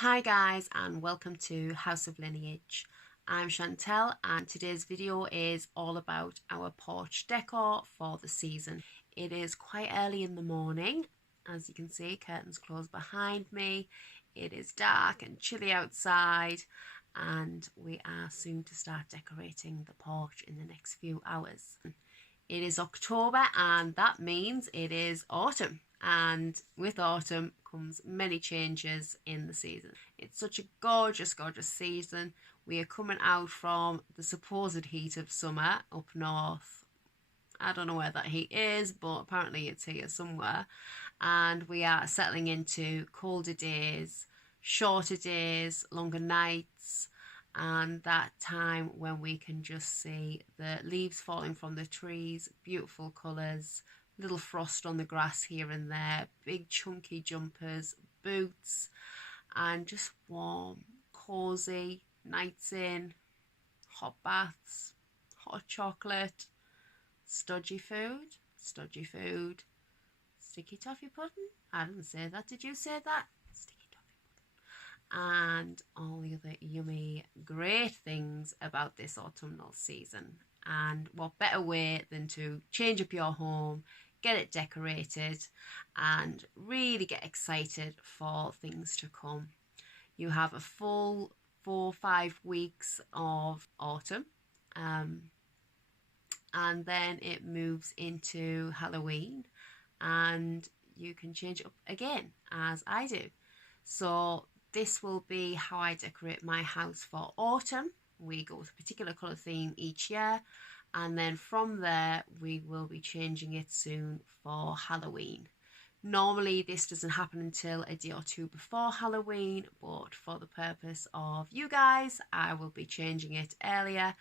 Hi guys and welcome to House of Lineage. I'm Chantel and today's video is all about our porch decor for the season. It is quite early in the morning. As you can see, curtains closed behind me. It is dark and chilly outside and we are soon to start decorating the porch in the next few hours. It is October and that means it is autumn. And with autumn comes many changes in the season. It's such a gorgeous season. We are coming out from the supposed heat of summer up north. I don't know where that heat is, but apparently it's here somewhere. And we are settling into colder days, shorter days, longer nights, and that time when we can just see the leaves falling from the trees, beautiful colours, little frost on the grass here and there, big chunky jumpers, boots, and just warm, cosy nights in, hot baths, hot chocolate, stodgy food, sticky toffee pudding. I didn't say that, did you say that? Sticky toffee pudding. And all the other yummy, great things about this autumnal season. And what better way than to change up your home, get it decorated and really get excited for things to come. You have a full 4-5 weeks of autumn and then it moves into Halloween and you can change it up again as I do. So this will be how I decorate my house for autumn. We go with a particular colour theme each year, and then from there we will be changing it soon for Halloween. Normally this doesn't happen until a day or two before Halloween, but for the purpose of you guys I will be changing it earlier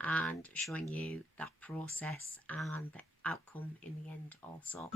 and showing you that process and the outcome in the end also.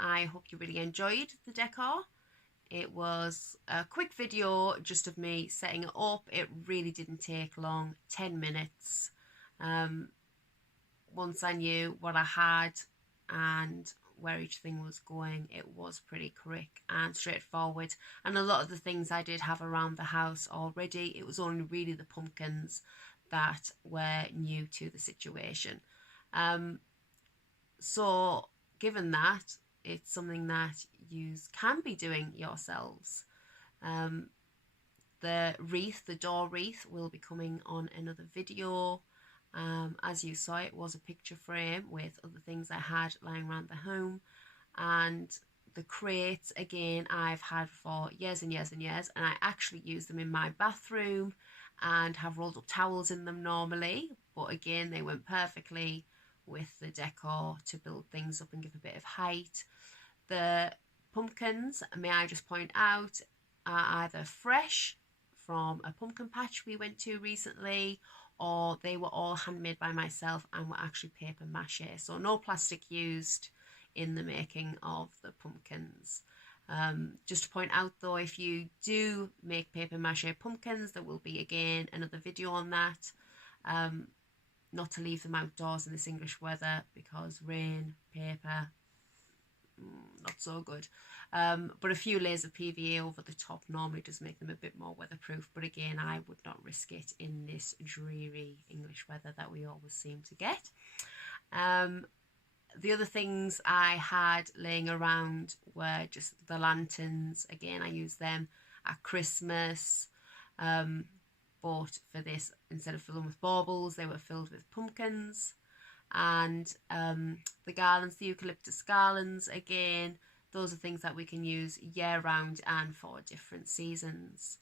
I hope you really enjoyed the decor. It was a quick video just of me setting it up. It really didn't take long, 10 minutes. Once I knew what I had and where each thing was going, it was pretty quick and straightforward. And a lot of the things I did have around the house already, it was only really the pumpkins that were new to the situation. So given that, it's something that you can be doing yourselves. The wreath, the door wreath, will be coming on another video. As you saw, it was a picture frame with other things I had lying around the home. And the crates, again, I've had for years and years and years, and I actually use them in my bathroom and have rolled up towels in them normally. But again, they went perfectly with the decor to build things up and give a bit of height. The pumpkins, may I just point out, are either fresh from a pumpkin patch we went to recently, or they were all handmade by myself and were actually paper mache. So no plastic used in the making of the pumpkins. Just to point out though, if you do make paper mache pumpkins, there will be again another video on that. Not to leave them outdoors in this English weather because rain, paper, not so good. But a few layers of PVA over the top normally does make them a bit more weatherproof. But again, I would not risk it in this dreary English weather that we always seem to get. The other things I had laying around were just the lanterns. Again, I use them at Christmas. But for this, instead of filling with baubles, they were filled with pumpkins. And the garlands, the eucalyptus garlands, again, those are things that we can use year round and for different seasons.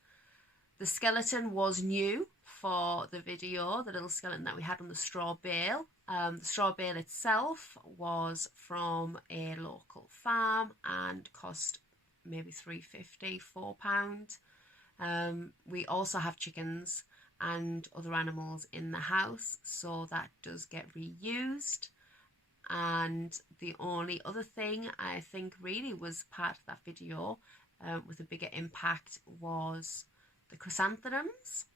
The skeleton was new for the video, the little skeleton that we had on the straw bale. The straw bale itself was from a local farm and cost maybe £3.50, £4. We also have chickens and other animals in the house, so that does get reused. And the only other thing I think really was part of that video with a bigger impact was the chrysanthemums.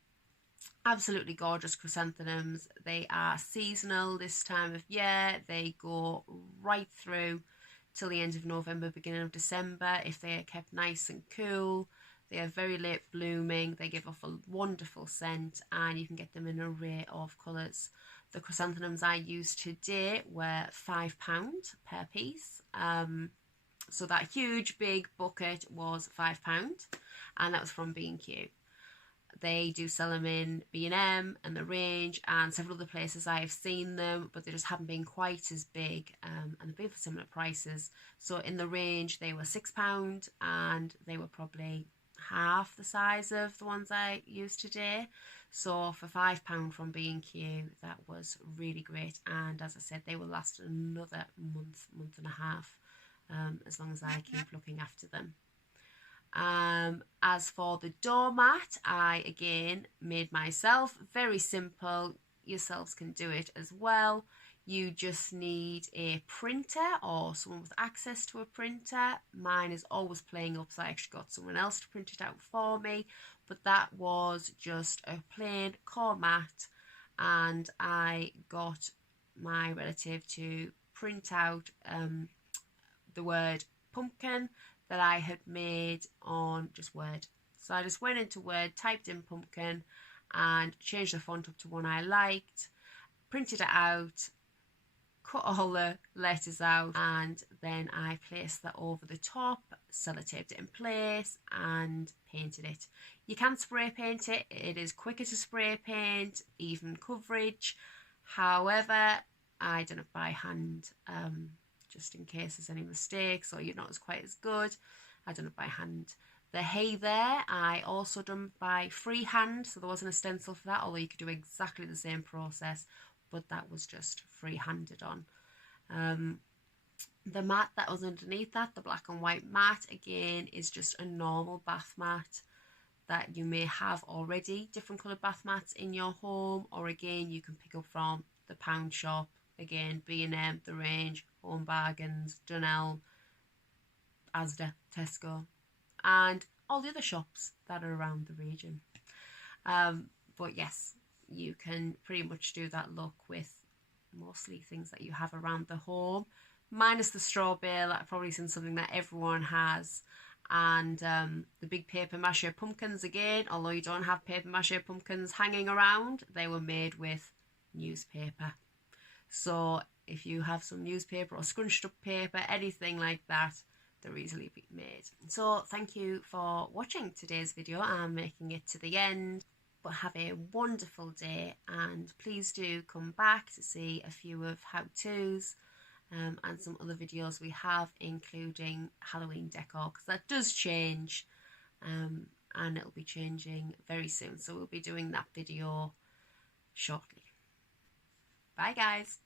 Absolutely gorgeous chrysanthemums. They are seasonal this time of year. They go right through till the end of November, beginning of December if they are kept nice and cool. They are very late blooming, they give off a wonderful scent, and you can get them in an array of colours. The chrysanthemums I used today were £5 per piece. So that huge big bucket was £5, and that was from B&Q. They do sell them in B&M and The Range and several other places I have seen them, but they just haven't been quite as big, and they've been for similar prices. So in The Range they were £6 and they were probably half the size of the ones I used today. So for £5 from B&Q, that was really great, and as I said, they will last another month and a half, as long as I keep looking after them. As for the doormat, I again made myself. Very simple, yourselves can do it as well. You just need a printer or someone with access to a printer. Mine is always playing up, so I actually got someone else to print it out for me. But that was just a plain core mat, and I got my relative to print out the word pumpkin that I had made on just Word. So I just went into Word, typed in pumpkin and changed the font up to one I liked, printed it out, cut all the letters out, and then I placed that over the top, sellotaped it in place and painted it. You can spray paint it, it is quicker to spray paint, even coverage. However, I done it by hand, just in case there's any mistakes or you're not as quite as good. I done it by hand. The hay there, I also done by freehand, so there wasn't a stencil for that, although you could do exactly the same process, but that was just free-handed on. The mat that was underneath that, the black and white mat, again is just a normal bath mat that you may have already, different coloured bath mats in your home, or again you can pick up from the pound shop, again B&M, The Range, Home Bargains, Dunelm, Asda, Tesco, and all the other shops that are around the region. But yes, you can pretty much do that look with mostly things that you have around the home, minus the straw bale. I've probably seen something that everyone has, and the big paper mache pumpkins again. Although you don't have paper mache pumpkins hanging around, they were made with newspaper. So if you have some newspaper or scrunched up paper, anything like that, they're easily made. So thank you for watching today's video and making it to the end. But have a wonderful day, and please do come back to see a few of how-tos and some other videos we have, including Halloween decor, because that does change, and it'll be changing very soon. So we'll be doing that video shortly. Bye guys.